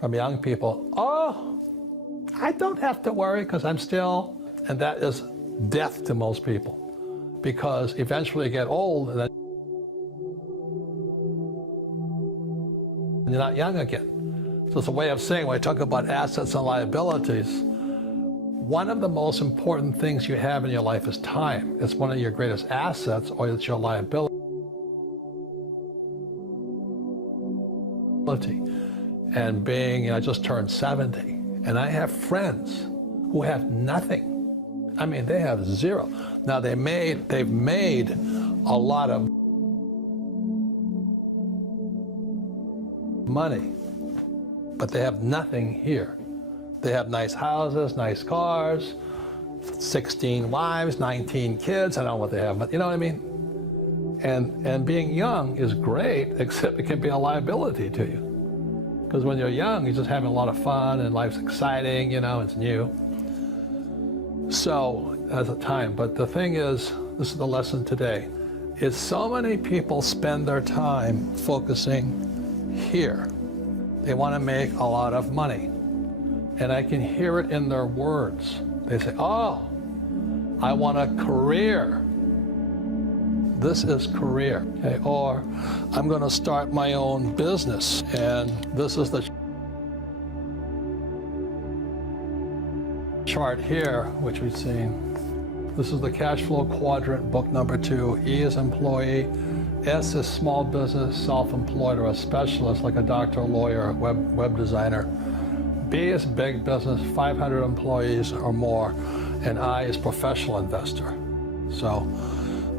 from young people, oh, I don't have to worry because I'm still, and that is death to most people, because eventually you get old and then you're not young again. So it's a way of saying, when I talk about assets and liabilities, one of the most important things you have in your life is time. It's one of your greatest assets, or it's your liability. And being, I just turned 70, and I have friends who have nothing. I mean, they have zero. Now they've made a lot of money, but they have nothing here. They have nice houses, nice cars, 16 wives, 19 kids. I don't know what they have, but you know what I mean? And being young is great, except it can be a liability to you. Because when you're young, you're just having a lot of fun and life's exciting, it's new. So, at the time, but the thing is, this is the lesson today, is so many people spend their time focusing here. They want to make a lot of money. And I can hear it in their words. They say, oh, I want a career. This is career, okay? Or I'm going to start my own business, and this is the chart here, which we've seen. This is the cash flow quadrant, book number 2. E is employee, S is small business, self-employed, or a specialist like a doctor, lawyer, web designer. B is big business, 500 employees or more, and I is professional investor. So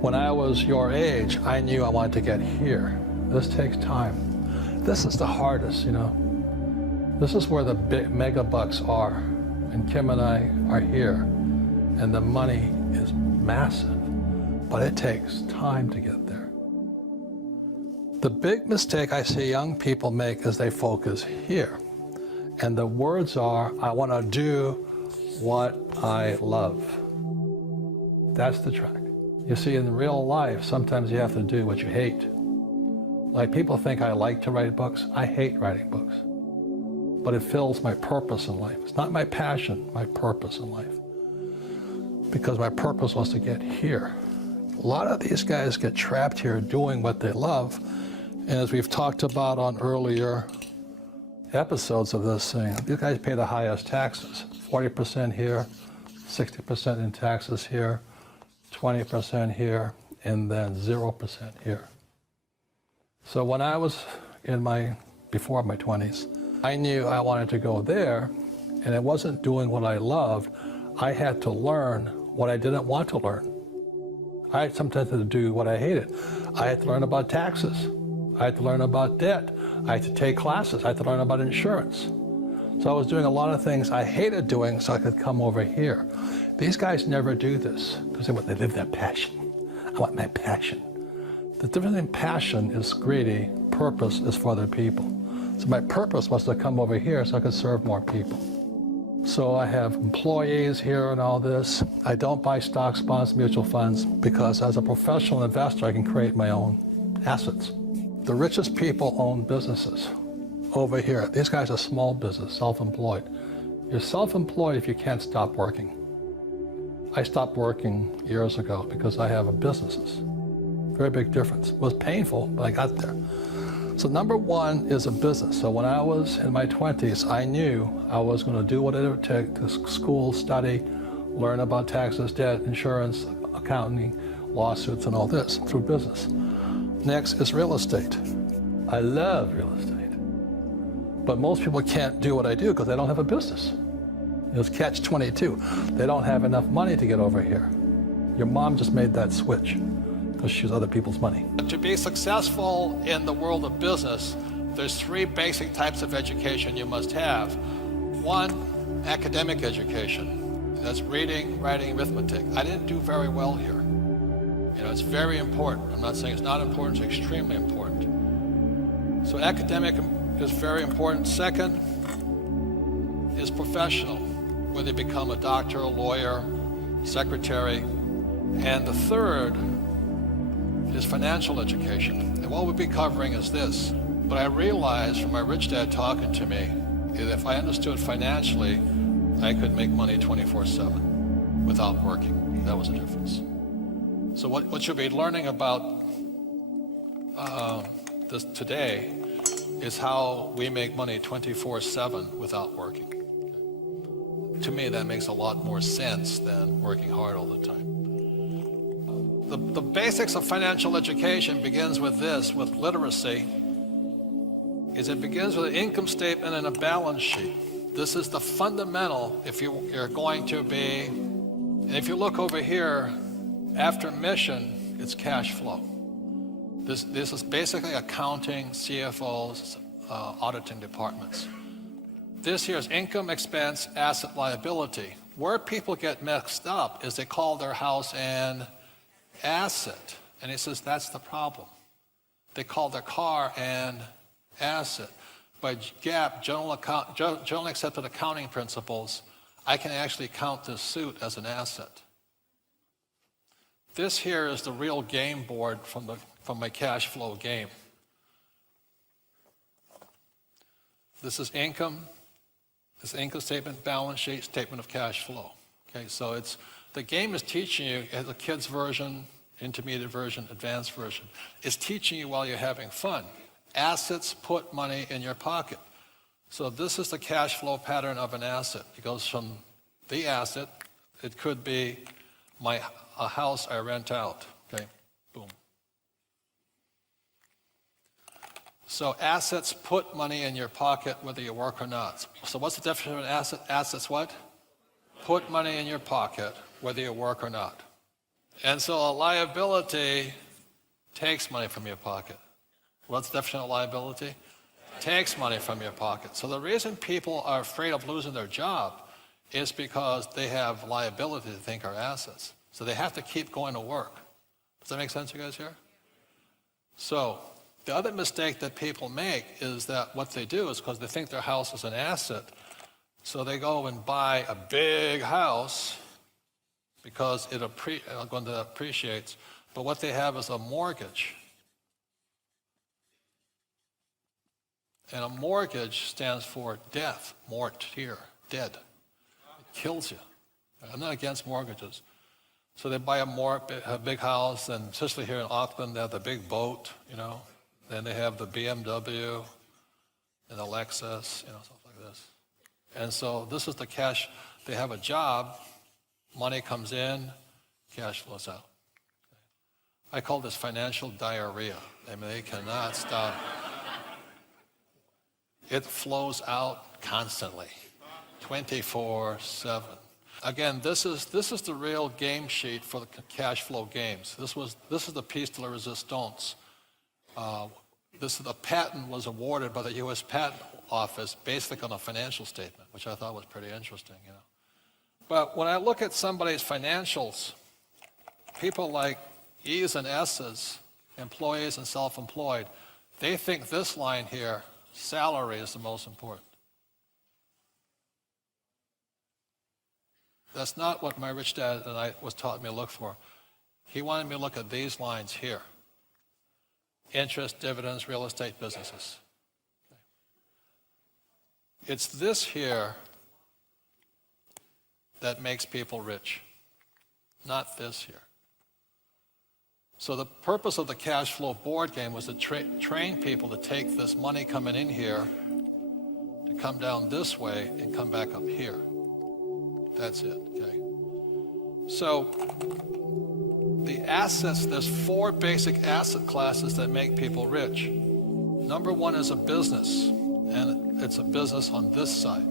when I was your age, I knew I wanted to get here. This takes time. This is the hardest, This is where the big mega bucks are. And Kim and I are here. And the money is massive. But it takes time to get there. The big mistake I see young people make is they focus here. And the words are, I want to do what I love. That's the track. You see, in real life, sometimes you have to do what you hate. Like, people think I like to write books. I hate writing books. But it fills my purpose in life. It's not my passion, my purpose in life. Because my purpose was to get here. A lot of these guys get trapped here doing what they love. And as we've talked about on earlier episodes of this thing, these guys pay the highest taxes. 40% here, 60% in taxes here, 20% here, and then 0% here. So when I was before my 20s, I knew I wanted to go there, and it wasn't doing what I loved. I had to learn what I didn't want to learn. I sometimes had to do what I hated. I had to learn about taxes. I had to learn about debt. I had to take classes. I had to learn about insurance. So I was doing a lot of things I hated doing so I could come over here. These guys never do this because they live their passion. I want my passion. The difference in passion is greedy, purpose is for other people. So my purpose was to come over here so I could serve more people. So I have employees here and all this. I don't buy stocks, bonds, mutual funds, because as a professional investor, I can create my own assets. The richest people own businesses. Over here, these guys are small business, self-employed. You're self-employed if you can't stop working. I stopped working years ago because I have businesses. Very big difference. It was painful, but I got there. So number one is a business. So when I was in my 20s, I knew I was going to do what it would take to school, study, learn about taxes, debt, insurance, accounting, lawsuits, and all this through business. Next is real estate. I love real estate. But most people can't do what I do because they don't have a business. It's catch-22. They don't have enough money to get over here. Your mom just made that switch because she used other people's money. To be successful in the world of business, there's 3 basic types of education you must have. 1, academic education. That's reading, writing, arithmetic. I didn't do very well here. It's very important. I'm not saying it's not important, it's extremely important. So academic is very important. Second is professional, whether you become a doctor, a lawyer, secretary. And the third is financial education. And what we'll be covering is this. But I realized from my rich dad talking to me, If I understood financially, I could make money 24/7 without working. That was the difference. So what you'll be learning about this today is how we make money 24/7 without working. To me, that makes a lot more sense than working hard all the time. The basics of financial education begins with this, with literacy, is it begins with an income statement and a balance sheet. This is the fundamental if you're going to be, and if you look over here, after mission, it's cash flow. This is basically accounting, CFOs, auditing departments. This here is income, expense, asset, liability. Where people get mixed up is they call their house an asset. And he says that's the problem. They call their car an asset. By GAAP, generally accepted accounting principles, I can actually count this suit as an asset. This here is the real game board from my cash flow game. This is income. This income statement, balance sheet, statement of cash flow. Okay, so the game is teaching you, as a kid's version, intermediate version, advanced version. It's teaching you while you're having fun. Assets put money in your pocket. So this is the cash flow pattern of an asset. It goes from the asset, it could be a house I rent out. Okay, boom. So assets put money in your pocket whether you work or not. So what's the definition of an asset? Assets what? Put money in your pocket whether you work or not. And so a liability takes money from your pocket. What's the definition of liability? Takes money from your pocket. So the reason people are afraid of losing their job is because they have liability they think are assets. So they have to keep going to work. Does that make sense, you guys here? So the other mistake that people make is that what they do is because they think their house is an asset, so they go and buy a big house because it appreciates, but what they have is a mortgage. And a mortgage stands for death, mort here, dead. It kills you. I'm not against mortgages. So they buy a big house, and especially here in Auckland, they have the big boat, Then they have the BMW and the Lexus, stuff like this. And so this is the cash. They have a job, money comes in, cash flows out. I call this financial diarrhea. I mean, they cannot stop. It flows out constantly, 24/7. Again, this is the real game sheet for the cash flow games. This is the piece de la resistance. The patent was awarded by the U.S. Patent Office basically on a financial statement, which I thought was pretty interesting, But when I look at somebody's financials, people like E's and S's, employees and self-employed, they think this line here, salary, is the most important. That's not what my rich dad and I was taught me to look for. He wanted me to look at these lines here. Interest, dividends, real estate, businesses. Okay. It's this here that makes people rich, not this here. So the purpose of the cash flow board game was to train people to take this money coming in here, to come down this way and come back up here. That's it, okay? So the assets, there's 4 basic asset classes that make people rich. Number 1 is a business, and it's a business on this side.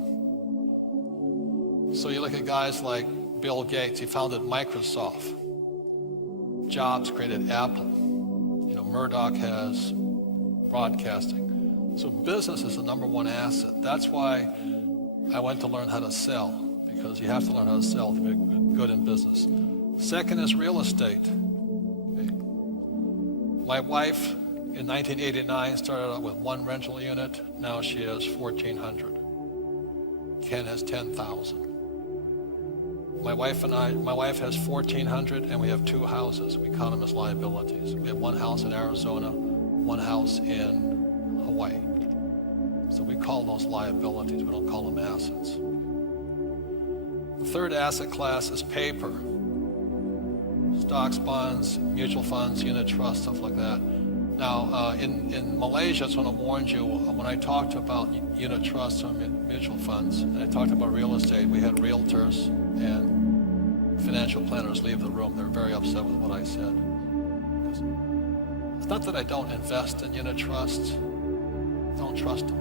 So you look at guys like Bill Gates, he founded Microsoft. Jobs created Apple. Murdoch has broadcasting. So business is the number 1 asset. That's why I went to learn how to sell, because you have to learn how to sell to be good in business. Second is real estate. Okay. My wife in 1989 started out with 1 rental unit. Now she has 1,400. Ken has 10,000. My wife has 1,400, and we have 2 houses. We count them as liabilities. We have 1 house in Arizona, 1 house in Hawaii. So we call those liabilities, we don't call them assets. The third asset class is paper. Stocks, bonds, mutual funds, unit trusts, stuff like that. Now, in Malaysia, I just want to warn you, when I talked about unit trusts or mutual funds, and I talked about real estate, we had realtors and financial planners leave the room. They were very upset with what I said. It's not that I don't invest in unit trusts, I don't trust them.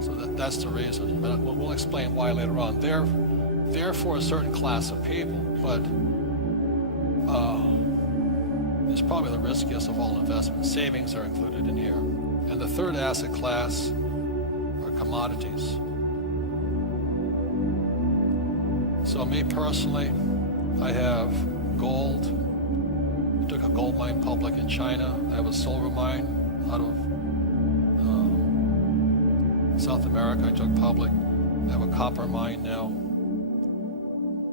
So that's the reason, but we'll explain why later on. They're for a certain class of people, but it's probably the riskiest of all investments. Savings are included in here. And the third asset class are commodities. So me personally, I have gold. I took a gold mine public in China. I have a silver mine out of South America I took public. I have a copper mine now.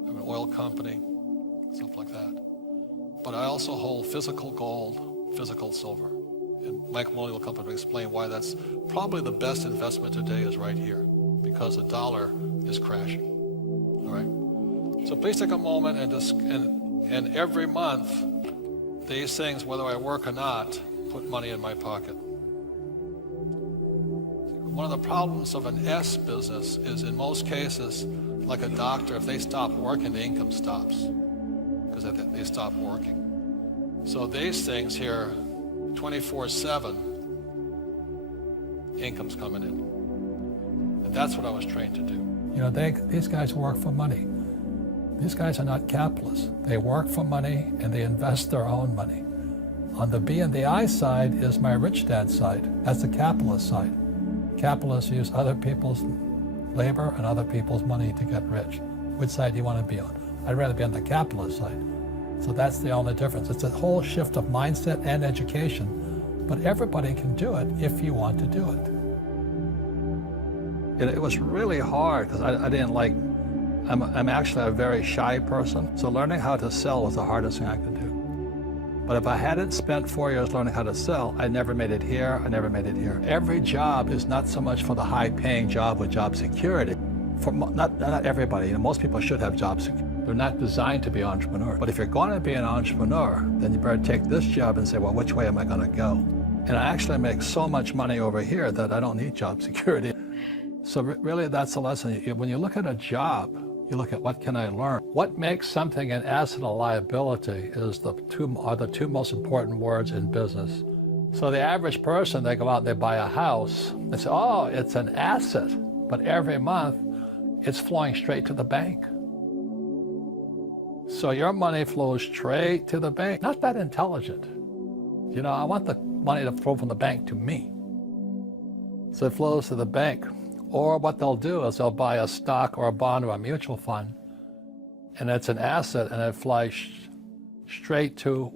I have an oil company, stuff like that. But I also hold physical gold, physical silver. And Mike Maloney will come up and explain why that's probably the best investment today is right here, because the dollar is crashing. All right? So please take a moment and every month, these things, whether I work or not, put money in my pocket. One of the problems of an S business is in most cases, like a doctor, if they stop working, the income stops because they stop working. So these things here, 24/7, income's coming in. And that's what I was trained to do. You know, these guys work for money. These guys are not capitalists. They work for money and they invest their own money. On the B and the I side is my rich dad side. That's the capitalist side. Capitalists use other people's labor and other people's money to get rich. Which side do you want to be on? I'd rather be on the capitalist side. So that's the only difference. It's a whole shift of mindset and education, but everybody can do it if you want to do it. It was really hard because I didn't like, I'm actually a very shy person, so learning how to sell was the hardest thing I could do. But if I hadn't spent 4 years learning how to sell, I never made it here, I never made it here. Every job is not so much for the high-paying job with job security. For not everybody, most people should have job security. They're not designed to be entrepreneurs. But if you're going to be an entrepreneur, then you better take this job and say, well, which way am I going to go? And I actually make so much money over here that I don't need job security. So really, that's the lesson. When you look at a job, you look at what can I learn. What makes something an asset or liability are the two most important words in business. So the average person, they go out and they buy a house. They say, oh, it's an asset. But every month, it's flowing straight to the bank. So your money flows straight to the bank. Not that intelligent. You know, I want the money to flow from the bank to me. So it flows to the bank. Or what they'll do is they'll buy a stock or a bond or a mutual fund, and it's an asset, and it flies straight to